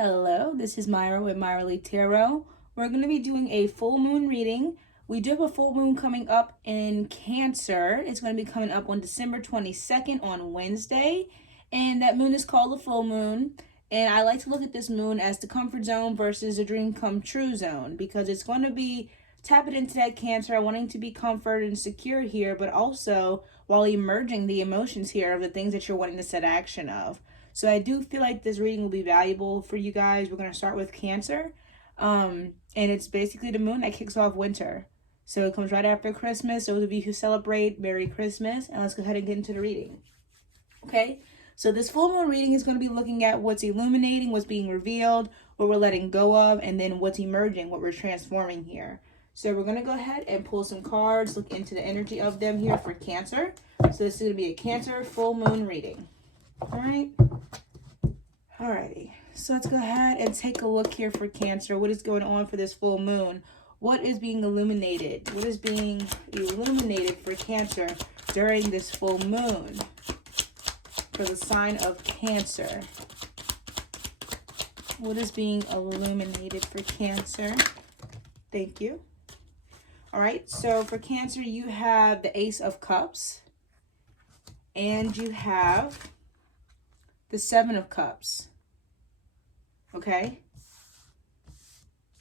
Hello, this is Myra with Myra Lee Tarot. We're going to be doing a full moon reading. We do have a full moon coming up in Cancer. It's going to be coming up on December 22nd on Wednesday. And that moon is called the full moon. And I like to look at this moon as the comfort zone versus the dream come true zone, because it's going to be tapping into that Cancer, wanting to be comforted and secure here, but also while emerging the emotions here of the things that you're wanting to set action of. So I do feel like this reading will be valuable for you guys. We're going to start with Cancer. And it's basically the moon that kicks off winter. So it comes right after Christmas. Those of you who celebrate, Merry Christmas. And let's go ahead and get into the reading. Okay, so this full moon reading is going to be looking at what's illuminating, what's being revealed, what we're letting go of, and then what's emerging, what we're transforming here. So we're going to go ahead and pull some cards, look into the energy of them here for Cancer. So this is going to be a Cancer full moon reading. All right. Alrighty, so let's go ahead and take a look here for Cancer. What is going on for this full moon? What is being illuminated? What is being illuminated for Cancer during this full moon for the sign of Cancer? What is being illuminated for Cancer? Thank you. All right, so for Cancer, you have the Ace of Cups and you have the Seven of Cups. Okay,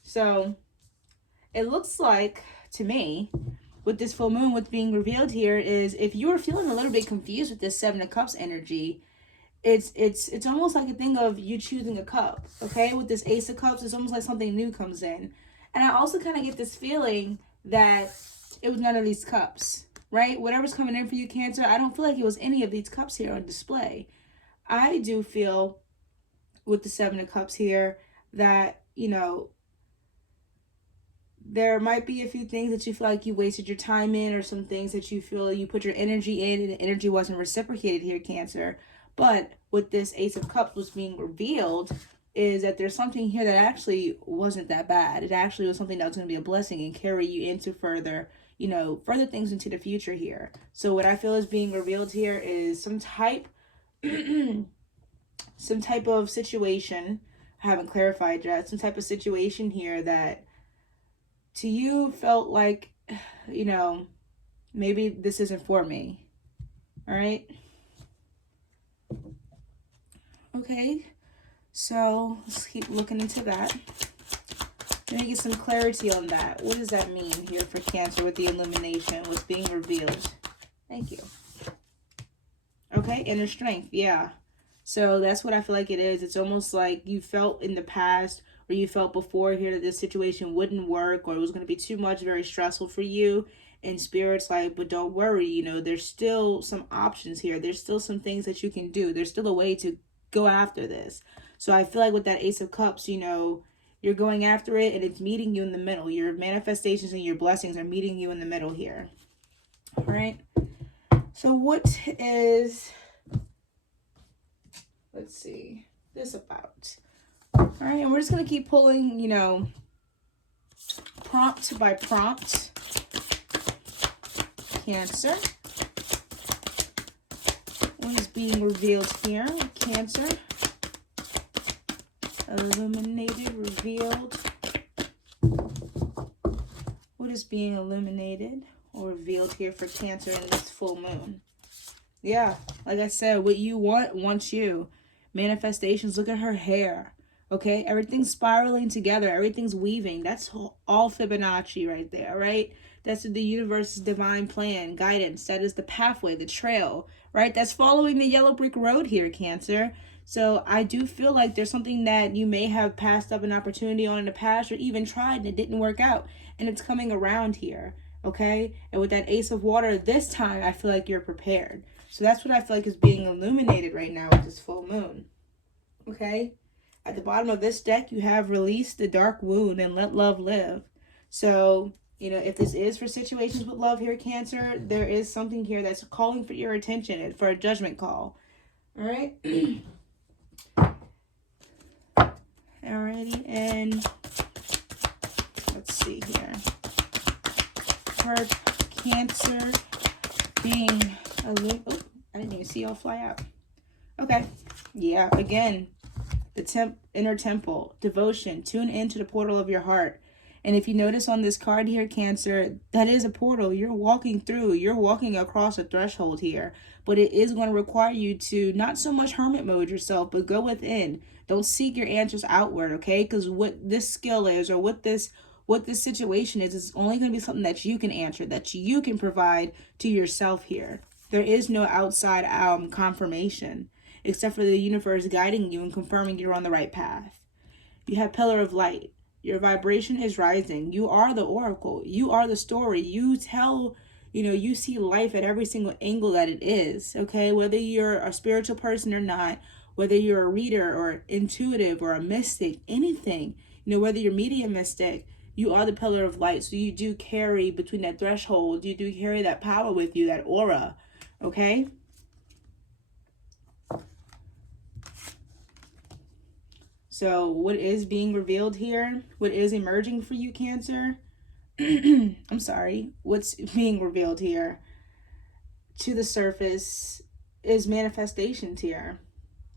so it looks like to me with this full moon, what's being revealed here is if you are feeling a little bit confused with this Seven of Cups energy, it's almost like a thing of you choosing a cup. Okay, with this Ace of Cups, it's almost like something new comes in. And I also kind of get this feeling that it was none of these cups, right? Whatever's coming in for you, Cancer, I don't feel like it was any of these cups here on display. I do feel with the Seven of Cups here that, you know, there might be a few things that you feel like you wasted your time in, or some things that you feel you put your energy in and the energy wasn't reciprocated here, Cancer. But with this Ace of Cups, what's being revealed is that there's something here that actually wasn't that bad. It actually was something that was going to be a blessing and carry you into further, you know, further things into the future here. So what I feel is being revealed here is some type some type of situation, I haven't clarified yet, some type of situation here that to you felt like, you know, maybe this isn't for me. All right. Okay. So let's keep looking into that. Let me get some clarity on that. What does that mean here for Cancer with the illumination? What's being revealed? Thank you. Okay, inner strength. Yeah. So that's what I feel like it is. It's almost like you felt in the past, or you felt before here, that this situation wouldn't work, or it was going to be too much, very stressful for you. And Spirit's like, but don't worry, you know, there's still some options here. There's still some things that you can do. There's still a way to go after this. So I feel like with that Ace of Cups, you know, you're going after it and it's meeting you in the middle. Your manifestations and your blessings are meeting you in the middle here. All right. So what is, let's see, this about? All right, and we're just going to keep pulling, you know, prompt by prompt. Cancer. What is being revealed here? Cancer. Illuminated, revealed. What is being illuminated or revealed here for Cancer in this full moon? Yeah, like I said, what you want wants you. Manifestations, look at her hair. Okay, everything's spiraling together. Everything's weaving. That's all Fibonacci right there, right? That's the universe's divine plan, guidance. That is the pathway, the trail, right? That's following the yellow brick road here, Cancer. So I do feel like there's something that you may have passed up an opportunity on in the past, or even tried and it didn't work out. And it's coming around here, okay? And with that Ace of Water, this time I feel like you're prepared. So that's what I feel like is being illuminated right now with this full moon, okay? At the bottom of this deck, you have release the dark wound and let love live. So, you know, if this is for situations with love here, Cancer, there is something here that's calling for your attention and for a judgment call. All right. Alrighty, and let's see here. For Cancer being a little, oh, I didn't even see y'all fly out. Okay, yeah, again, the inner temple, devotion, tune into the portal of your heart. And if you notice on this card here, Cancer, that is a portal. You're walking through. You're walking across a threshold here. But it is going to require you to not so much hermit mode yourself, but go within. Don't seek your answers outward, okay? Because what this skill is, or what this situation is only going to be something that you can answer, that you can provide to yourself here. There is no outside confirmation, except for the universe guiding you and confirming you're on the right path. You have Pillar of Light. Your vibration is rising. You are the oracle. You are the story. You tell, you see life at every single angle that it is, okay? Whether you're a spiritual person or not, whether you're a reader or intuitive or a mystic, anything, whether you're mediumistic, you are the Pillar of Light. So you do carry between that threshold. You do carry that power with you, that aura, okay? So what is being revealed here? What is emerging for you, Cancer? I'm sorry. What's being revealed here to the surface is manifestations here.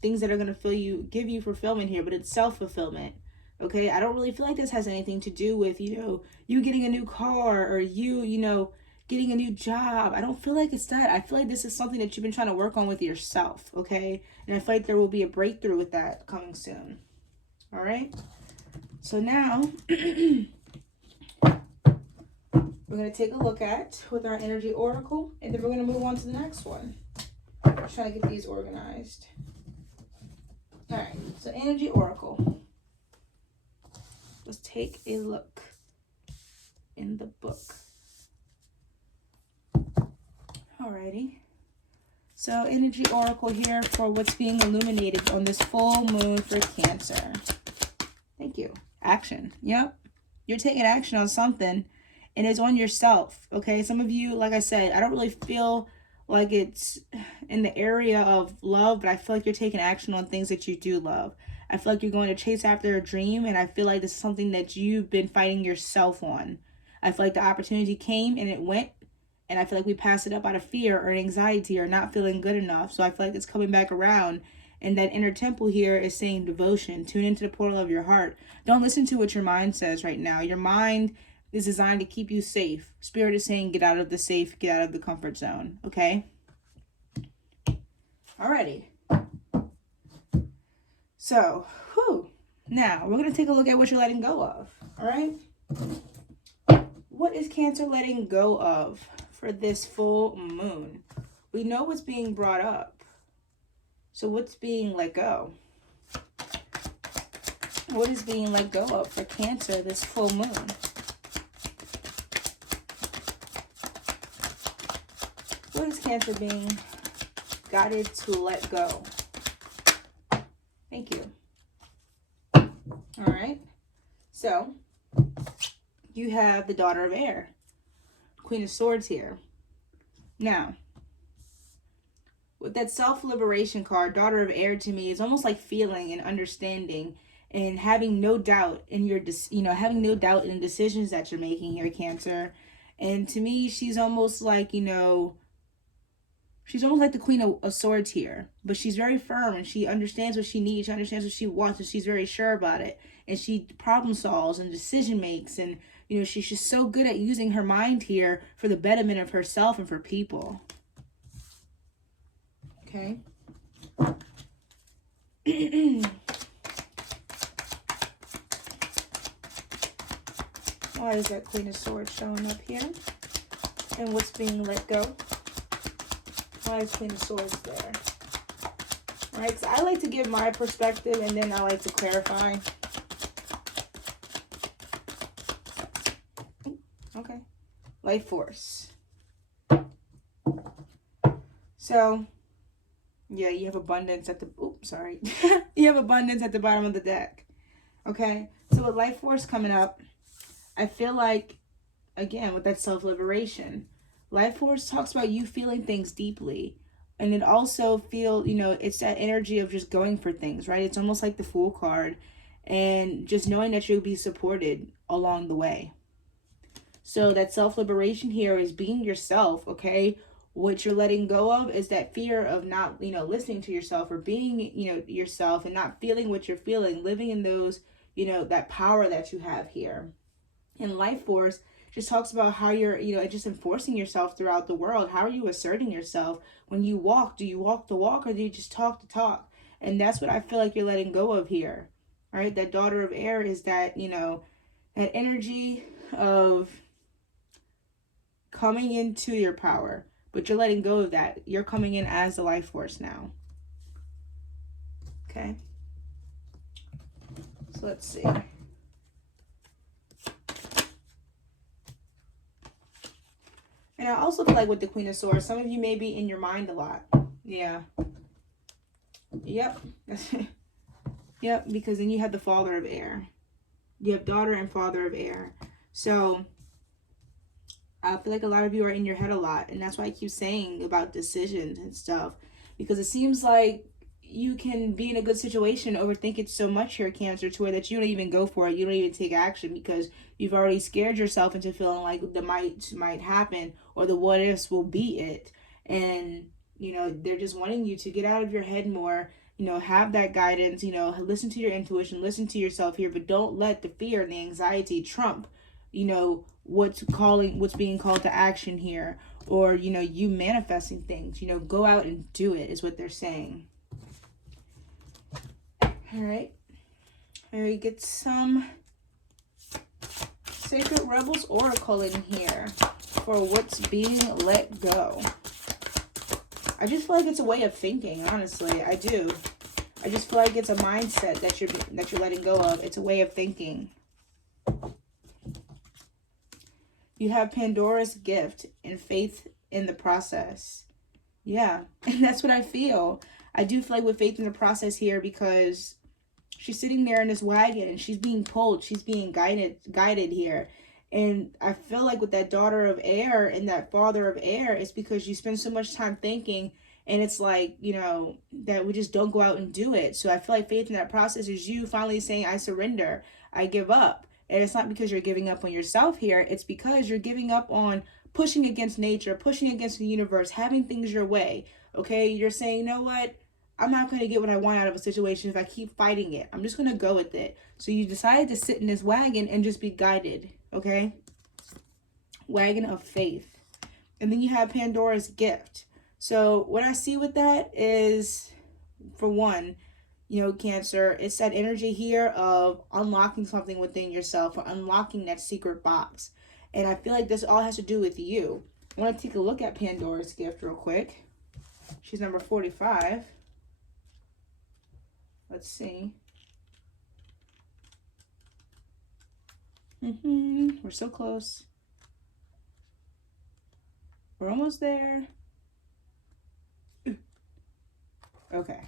Things that are going to give you fulfillment here, but it's self-fulfillment. Okay? I don't really feel like this has anything to do with, you getting a new car or you getting a new job. I don't feel like it's that. I feel like this is something that you've been trying to work on with yourself. Okay? And I feel like there will be a breakthrough with that coming soon. All right, so now we're going to take a look at with our energy oracle, and then we're going to move on to the next one. I'm trying to get these organized. All right, so energy oracle. Let's take a look in the book. Alrighty. So energy oracle here for what's being illuminated on this full moon for Cancer. Thank you. Action. Yep. You're taking action on something, and it's on yourself. Okay. Some of you, like I said, I don't really feel like it's in the area of love, but I feel like you're taking action on things that you do love. I feel like you're going to chase after a dream, and I feel like this is something that you've been fighting yourself on. I feel like the opportunity came and it went, and I feel like we passed it up out of fear or anxiety or not feeling good enough. So I feel like it's coming back around. And that inner temple here is saying devotion. Tune into the portal of your heart. Don't listen to what your mind says right now. Your mind is designed to keep you safe. Spirit is saying get out of the safe, get out of the comfort zone. Okay? Alrighty. So, now we're going to take a look at what you're letting go of. Alright? What is Cancer letting go of for this full moon? We know what's being brought up. So what's being let go? What is being let go of for Cancer this full moon? What is Cancer being guided to let go? Thank you. All right. So you have the Daughter of Air, Queen of Swords here. Now, with that self-liberation card, Daughter of Air, to me is almost like feeling and understanding and having no doubt in your, having no doubt in the decisions that you're making here, Cancer. And to me, she's almost like, she's almost like the Queen of Swords here, but she's very firm and she understands what she needs. She understands what she wants, and she's very sure about it. And she problem solves and decision makes, and she's just so good at using her mind here for the betterment of herself and for people. Okay. Why is that Queen of Swords showing up here? And what's being let go? Why is Queen of Swords there? All right, so I like to give my perspective and then I like to clarify. Okay. Life Force. So, yeah, you have abundance at the, you have abundance at the bottom of the deck. Okay, so with Life Force coming up, I feel like, again, with that self-liberation, Life Force talks about you feeling things deeply. And it also it's that energy of just going for things, right? It's almost like the Fool card. And just knowing that you'll be supported along the way. So that self-liberation here is being yourself, okay? What you're letting go of is that fear of not, listening to yourself or being, yourself, and not feeling what you're feeling, living in those, that power that you have here. And life force just talks about how you're, just enforcing yourself throughout the world. How are you asserting yourself? When you walk, do you walk the walk, or do you just talk the talk? And that's what I feel like you're letting go of here. All right, that daughter of air is that, that energy of coming into your power, but you're letting go of that. You're coming in as the life force now. Okay. So let's see. And I also feel like with the Queen of Swords, some of you may be in your mind a lot. Yeah. Yep. Yep, because then you have the Father of Air. You have daughter and Father of Air. So I feel like a lot of you are in your head a lot. And that's why I keep saying about decisions and stuff. Because it seems like you can be in a good situation, overthink it so much here, Cancer, to where that you don't even go for it. You don't even take action because you've already scared yourself into feeling like the might happen, or the what ifs will be it. And, they're just wanting you to get out of your head more, have that guidance, listen to your intuition, listen to yourself here, but don't let the fear and the anxiety trump, what's being called to action here, or, you manifesting things. Go out and do it is what they're saying. All right. All right, get some Sacred Rebels Oracle in here for what's being let go. I just feel like it's a way of thinking, honestly. I do. I just feel like it's a mindset that you're letting go of. It's a way of thinking. You have Pandora's gift and faith in the process. Yeah, and that's what I feel. I do feel like with faith in the process here, because she's sitting there in this wagon and she's being pulled. She's being guided here. And I feel like with that daughter of air and that father of air, it's because you spend so much time thinking, and it's like, that we just don't go out and do it. So I feel like faith in that process is you finally saying, I surrender, I give up. And it's not because you're giving up on yourself here. It's because you're giving up on pushing against nature, pushing against the universe, having things your way. Okay, you're saying, you know what? I'm not going to get what I want out of a situation if I keep fighting it. I'm just going to go with it. So you decided to sit in this wagon and just be guided, okay? Wagon of faith. And then you have Pandora's gift. So what I see with that is, for one, Cancer, it's that energy here of unlocking something within yourself, or unlocking that secret box. And I feel like this all has to do with you. I want to take a look at Pandora's gift real quick. She's number 45. Let's see. We're so close. We're almost there. Okay.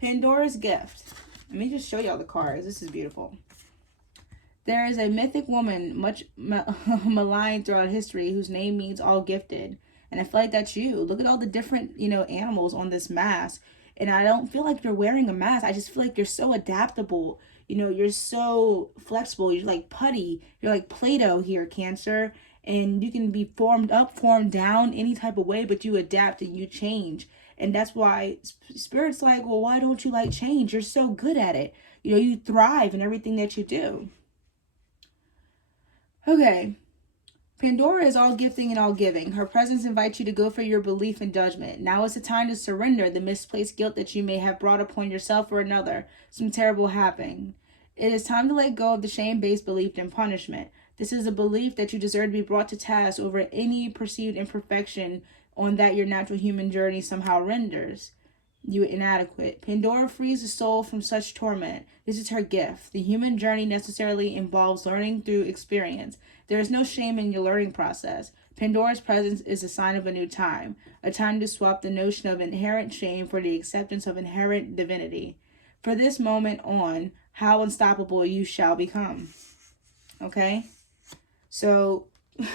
Pandora's gift. Let me just show y'all the cards. This is beautiful. There is a mythic woman much maligned throughout history whose name means all gifted. And I feel like that's you. Look at all the different, animals on this mask. And I don't feel like you're wearing a mask. I just feel like you're so adaptable. You're so flexible. You're like putty. You're like Play-Doh here, Cancer. And you can be formed up, formed down, any type of way, but you adapt and you change. And that's why Spirit's like, well, why don't you like change? You're so good at it. You thrive in everything that you do. Okay. Pandora is all gifting and all giving. Her presence invites you to go for your belief and judgment. Now is the time to surrender the misplaced guilt that you may have brought upon yourself or another. Some terrible happening. It is time to let go of the shame-based belief in punishment. This is a belief that you deserve to be brought to task over any perceived imperfection on that your natural human journey somehow renders you inadequate. Pandora frees the soul from such torment. This is her gift. The human journey necessarily involves learning through experience. There is no shame in your learning process. Pandora's presence is a sign of a new time, a time to swap the notion of inherent shame for the acceptance of inherent divinity. For this moment on, how unstoppable you shall become. Okay? So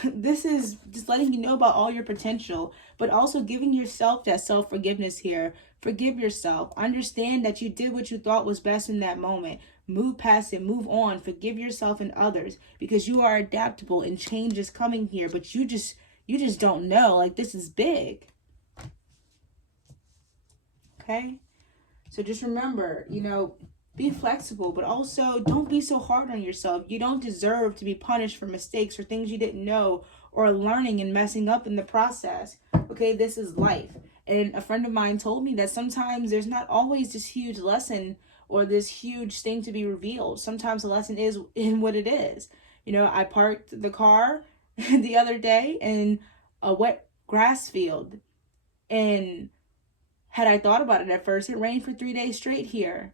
this is just letting you know about all your potential, but also giving yourself that self-forgiveness here. Forgive yourself. Understand that you did what you thought was best in that moment. Move past it. Move on. Forgive yourself and others, because you are adaptable and change is coming here. But you You just don't know. Like, this is big. Okay? So just remember, you know, be flexible, but also don't be so hard on yourself. You don't deserve to be punished for mistakes or things you didn't know, or learning and messing up in the process. Okay, this is life. And a friend of mine told me that sometimes there's not always this huge lesson or this huge thing to be revealed. Sometimes the lesson is in what it is. You know, I parked the car the other day in a wet grass field, and had I thought about it at first, it rained for 3 days straight here.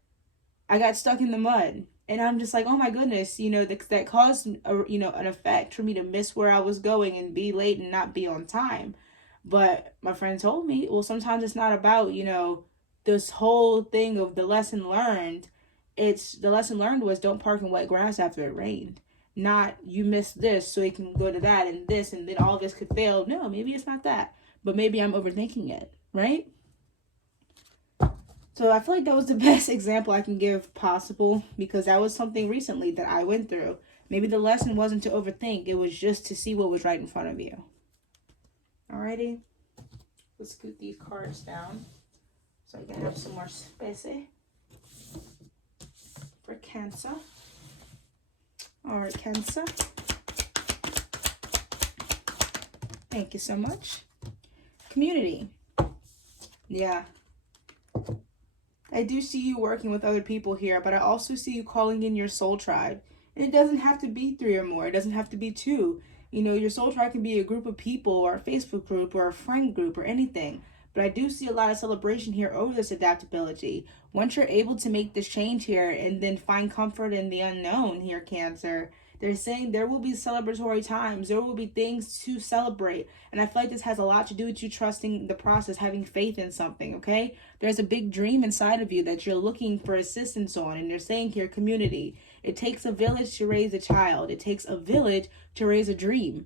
I got stuck in the mud. And I'm just like, oh my goodness, you know, that caused, an effect for me to miss where I was going and be late and not be on time. But my friend told me, well, sometimes it's not about, you know, this whole thing of the lesson learned. It's the lesson learned was don't park in wet grass after it rained. Not you missed this so you can go to that and this and then all this could fail. No, maybe it's not that. But maybe I'm overthinking it, right? So I feel like that was the best example I can give possible, because that was something recently that I went through. Maybe the lesson wasn't to overthink. It was just to see what was right in front of you. Alrighty. Let's scoot these cards down so I can have some more space for Cancer. Alright, Cancer. Thank you so much. Community. Yeah. I do see you working with other people here, but I also see you calling in your soul tribe. And it doesn't have to be 3 or more. It doesn't have to be 2. You know, your soul tribe can be a group of people or a Facebook group or a friend group or anything. But I do see a lot of celebration here over this adaptability. Once you're able to make this change here and then find comfort in the unknown here, Cancer, they're saying there will be celebratory times. There will be things to celebrate. And I feel like this has a lot to do with you trusting the process, having faith in something, okay? There's a big dream inside of you that you're looking for assistance on. And they're saying here, community. It takes a village to raise a child. It takes a village to raise a dream.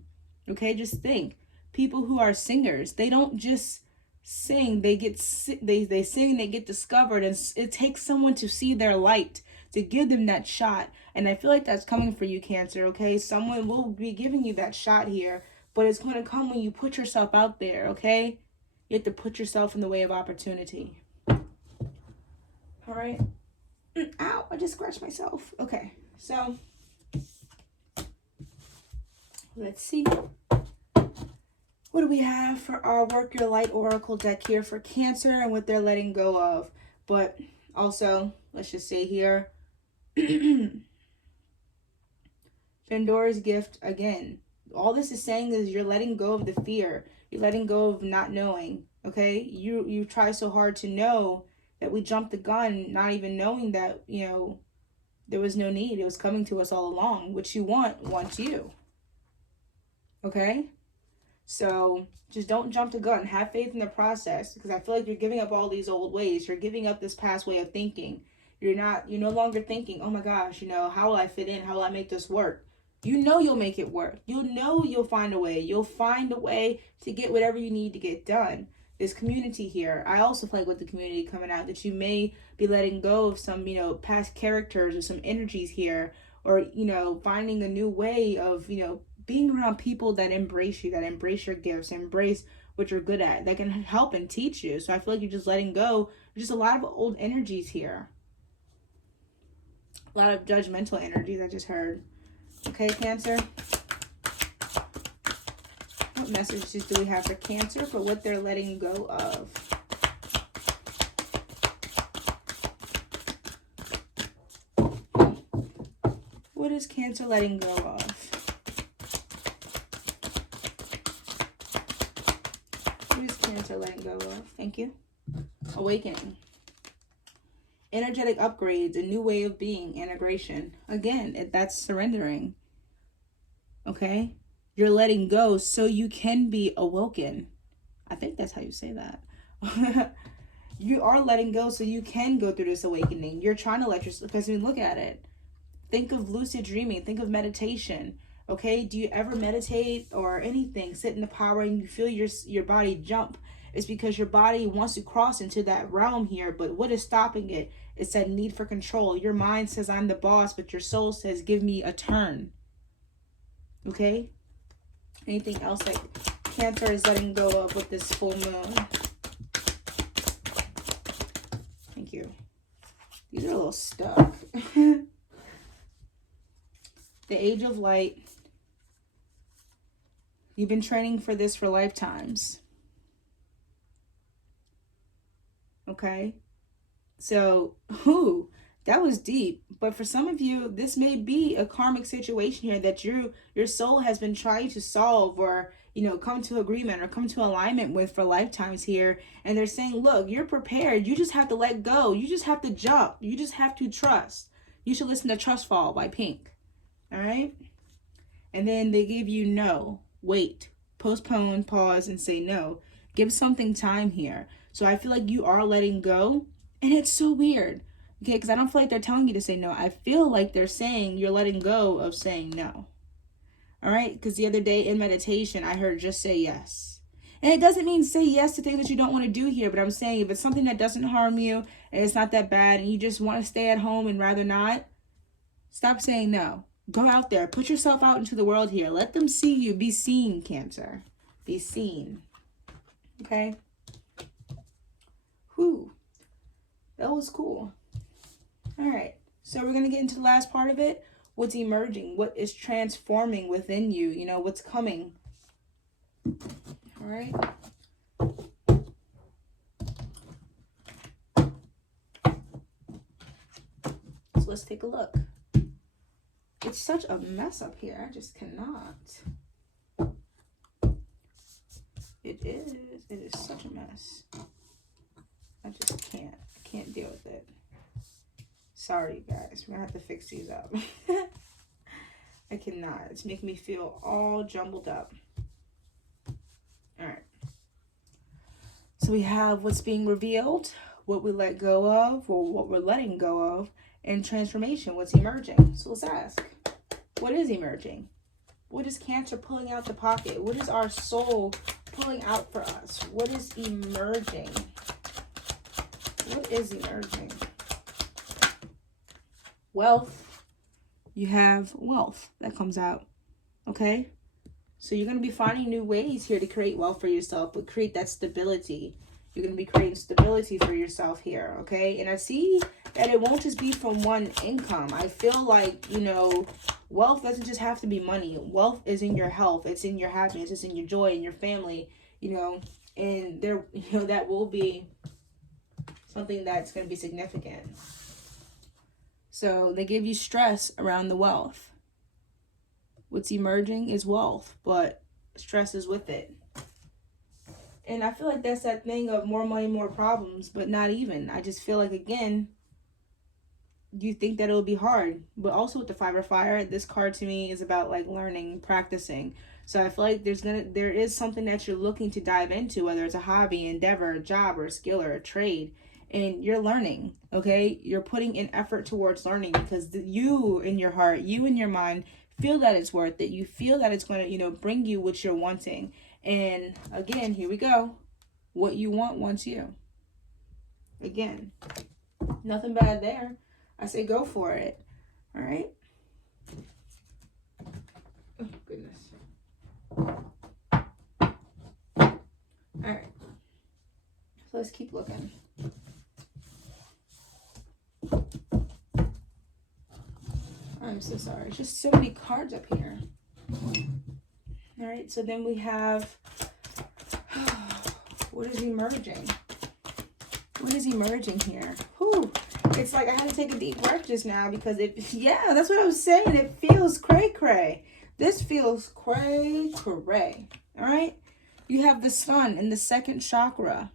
Okay, just think. People who are singers, they don't just sing. They sing, they get discovered. And it takes someone to see their light, to give them that shot. And I feel like that's coming for you, Cancer, okay? Someone will be giving you that shot here, but it's going to come when you put yourself out there, okay? You have to put yourself in the way of opportunity. All right? Ow, I just scratched myself. Okay, so let's see. What do we have for our Work Your Light Oracle deck here for Cancer and what they're letting go of? But also, let's just say here, Pandora's gift again. All this is saying is you're letting go of the fear. You're letting go of not knowing. Okay? You try so hard to know that we jumped the gun, not even knowing that, you know, there was no need. It was coming to us all along. What you wants you. Okay? So just don't jump the gun. Have faith in the process, because I feel like you're giving up all these old ways. You're giving up this past way of thinking. You're no longer thinking, oh my gosh, you know, how will I fit in? How will I make this work? You know you'll make it work. You know you'll find a way. You'll find a way to get whatever you need to get done. This community here, I also feel like with the community coming out that you may be letting go of some, you know, past characters or some energies here, or, you know, finding a new way of, you know, being around people that embrace you, that embrace your gifts, embrace what you're good at, that can help and teach you. So I feel like you're just letting go. There's just a lot of old energies here. A lot of judgmental energies I just heard. Okay, Cancer? What messages do we have for Cancer for what they're letting go of? What is Cancer letting go of? What is Cancer letting go of? Thank you. Awakening. Energetic upgrades, a new way of being, integration. Again, that's surrendering. Okay? You're letting go so you can be awoken. I think that's how you say that. You are letting go so you can go through this awakening. You're trying to let yourself, because when you look at it, think of lucid dreaming, think of meditation. Okay? Do you ever meditate or anything? Sit in the power and you feel your body jump. It's because your body wants to cross into that realm here, but what is stopping it? It's that need for control. Your mind says, I'm the boss, but your soul says, give me a turn. Okay? Anything else that Cancer is letting go of with this full moon? Thank you. These are a little stuck. The Age of Light. You've been training for this for lifetimes. Okay? So, that was deep. But for some of you, this may be a karmic situation here that your soul has been trying to solve, or, you know, come to agreement or come to alignment with for lifetimes here. And they're saying, look, you're prepared. You just have to let go. You just have to jump. You just have to trust. You should listen to Trust Fall by Pink. All right? And then they give you no, wait, postpone, pause, and say no. Give something time here. So I feel like you are letting go. And it's so weird. Okay, because I don't feel like they're telling you to say no. I feel like they're saying you're letting go of saying no. All right? Because the other day in meditation, I heard just say yes. And it doesn't mean say yes to things that you don't want to do here. But I'm saying if it's something that doesn't harm you and it's not that bad and you just want to stay at home and rather not, stop saying no. Go out there. Put yourself out into the world here. Let them see you. Be seen, Cancer. Be seen. Okay? Whew. That was cool. All right. So we're going to get into the last part of it. What's emerging? What is transforming within you? You know, what's coming? All right. So let's take a look. It's such a mess up here. I just cannot. It is such a mess. I just can't. I can't deal with it. Sorry, you guys. We're going to have to fix these up. I cannot. It's making me feel all jumbled up. All right. So we have what's being revealed, what we let go of, or what we're letting go of, and transformation, what's emerging. So let's ask, what is emerging? What is Cancer pulling out the pocket? What is our soul pulling out for us? What is emerging? What is emerging? Wealth. You have wealth that comes out. Okay? So you're going to be finding new ways here to create wealth for yourself, but create that stability. You're going to be creating stability for yourself here, okay? And I see that it won't just be from one income. I feel like, you know, wealth doesn't just have to be money. Wealth is in your health. It's in your happiness. It's in your joy, in your family, you know. And there, you know, that will be something that's going to be significant. So they give you stress around the wealth. What's emerging is wealth, but stress is with it. And I feel like that's that thing of more money, more problems, but not even. I just feel like, again, you think that it'll be hard. But also with the Five of Fire, this card to me is about like learning, practicing. So I feel like there is something that you're looking to dive into, whether it's a hobby, endeavor, a job, or a skill, or a trade. And you're learning, okay? You're putting in effort towards learning because you in your heart, you in your mind feel that it's worth it. You feel that it's going to, you know, bring you what you're wanting. And again, here we go. What you want wants you. Again, nothing bad there. I say go for it. All right? Oh, goodness. All right. So let's keep looking. I'm so sorry. It's just so many cards up here. All right, so then we have, what is emerging? What is emerging here? Whew. It's like I had to take a deep breath just now because yeah, that's what I was saying. It feels cray-cray. This feels cray-cray. All right? You have the sun in the second chakra.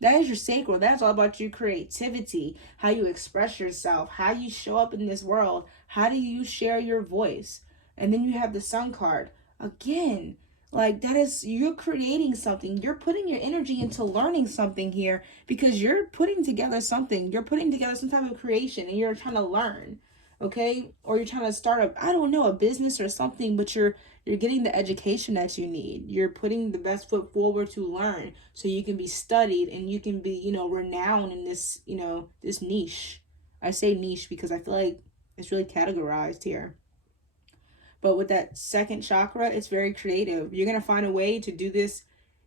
That is your sacral. That's all about your creativity, how you express yourself, how you show up in this world, how do you share your voice. And then you have the sun card. Again, like that is, you're creating something. You're putting your energy into learning something here because you're putting together something. You're putting together some type of creation and you're trying to learn, okay? Or you're trying to start a business or something, but you're getting the education that you need. You're putting the best foot forward to learn so you can be studied and you can be, you know, renowned in this, you know, this niche. I say niche because I feel like it's really categorized here. But with that second chakra, it's very creative. You're going to find a way to do this.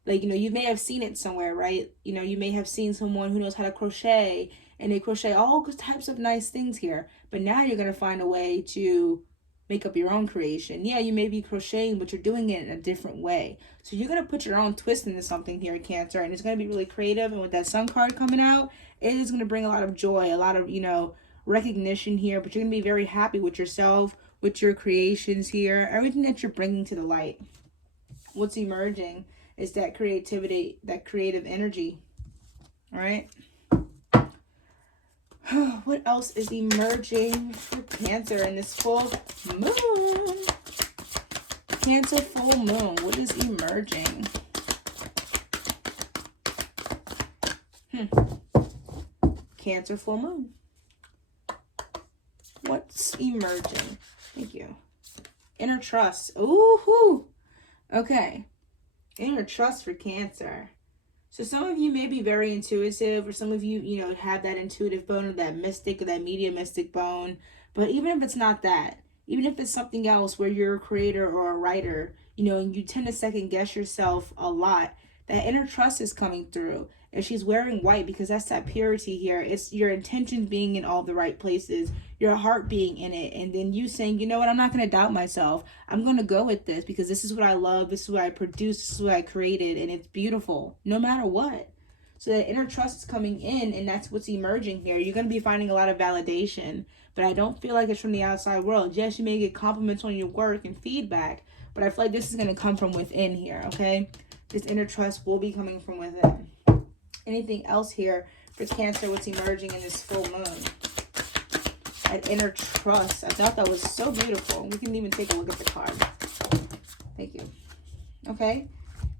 Like, you know, you may have seen it somewhere, right? You know, you may have seen someone who knows how to crochet, and they crochet all types of nice things here. But now you're going to find a way to make up your own creation. Yeah, you may be crocheting, but you're doing it in a different way. So you're going to put your own twist into something here, Cancer, and it's going to be really creative. And with that Sun card coming out, it is going to bring a lot of joy, a lot of, you know, recognition here. But you're going to be very happy with yourself, with your creations here, everything that you're bringing to the light. What's emerging is that creativity, that creative energy. All right. What else is emerging for Cancer in this full moon? Cancer full moon. What is emerging? Cancer full moon. What's emerging? Thank you. Inner trust. Ooh. Okay. Inner trust for Cancer. So some of you may be very intuitive, or some of you, you know, have that intuitive bone, or that mystic, or that mediumistic bone. But even if it's not that, even if it's something else where you're a creator or a writer, you know, and you tend to second guess yourself a lot, that inner trust is coming through. And she's wearing white because that's that purity here. It's your intention being in all the right places, your heart being in it, and then you saying, you know what, I'm not going to doubt myself. I'm going to go with this because this is what I love, this is what I produced, this is what I created, and it's beautiful no matter what. So that inner trust is coming in, and that's what's emerging here. You're going to be finding a lot of validation, but I don't feel like it's from the outside world. Yes, you may get compliments on your work and feedback, but I feel like this is going to come from within here, okay? This inner trust will be coming from within. Anything else here for Cancer, what's emerging in this full moon? That inner trust. I thought that was so beautiful. We can even take a look at the card. Thank you. Okay.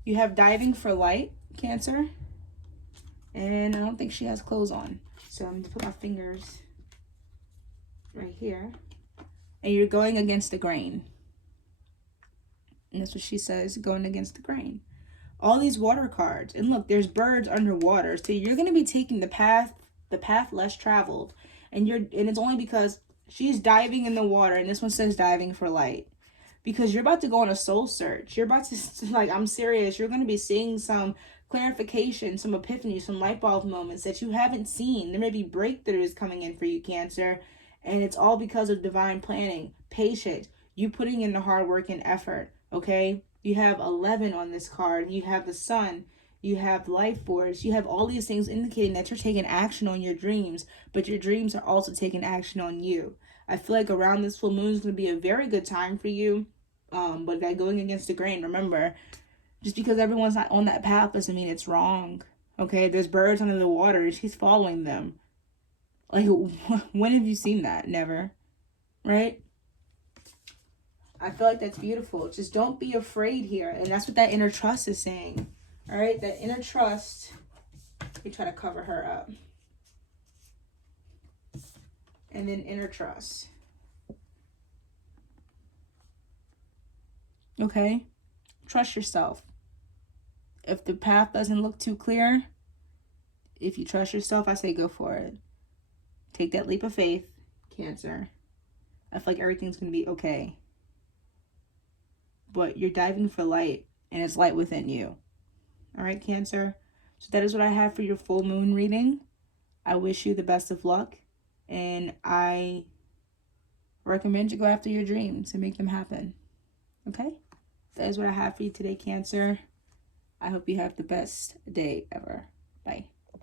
You have diving for light, Cancer. And I don't think she has clothes on. So I'm going to put my fingers right here. And you're going against the grain. And that's what she says, going against the grain. All these water cards, and look, there's birds underwater, so you're going to be taking the path less traveled, and it's only because she's diving in the water, and this one says diving for light, because you're about to go on a soul search. You're about to, like, I'm serious, you're going to be seeing some clarification, some epiphany, some light bulb moments that you haven't seen. There may be breakthroughs coming in for you, Cancer, and it's all because of divine planning, patience, you putting in the hard work and effort, okay? You have 11 on this card. You have the sun. You have life force. You have all these things indicating that you're taking action on your dreams, but your dreams are also taking action on you. I feel like around this full moon is going to be a very good time for you, but that going against the grain, remember, just because everyone's not on that path doesn't mean it's wrong, okay? There's birds under the water. She's following them. Like, when have you seen that? Never, right? I feel like that's beautiful. Just don't be afraid here. And that's what that inner trust is saying. All right, that inner trust. You try to cover her up. And then inner trust. Okay? Trust yourself. If the path doesn't look too clear, if you trust yourself, I say go for it. Take that leap of faith, Cancer. I feel like everything's going to be okay. But you're diving for light, and it's light within you. All right, Cancer? So that is what I have for your full moon reading. I wish you the best of luck, and I recommend you go after your dreams and make them happen. Okay? That is what I have for you today, Cancer. I hope you have the best day ever. Bye.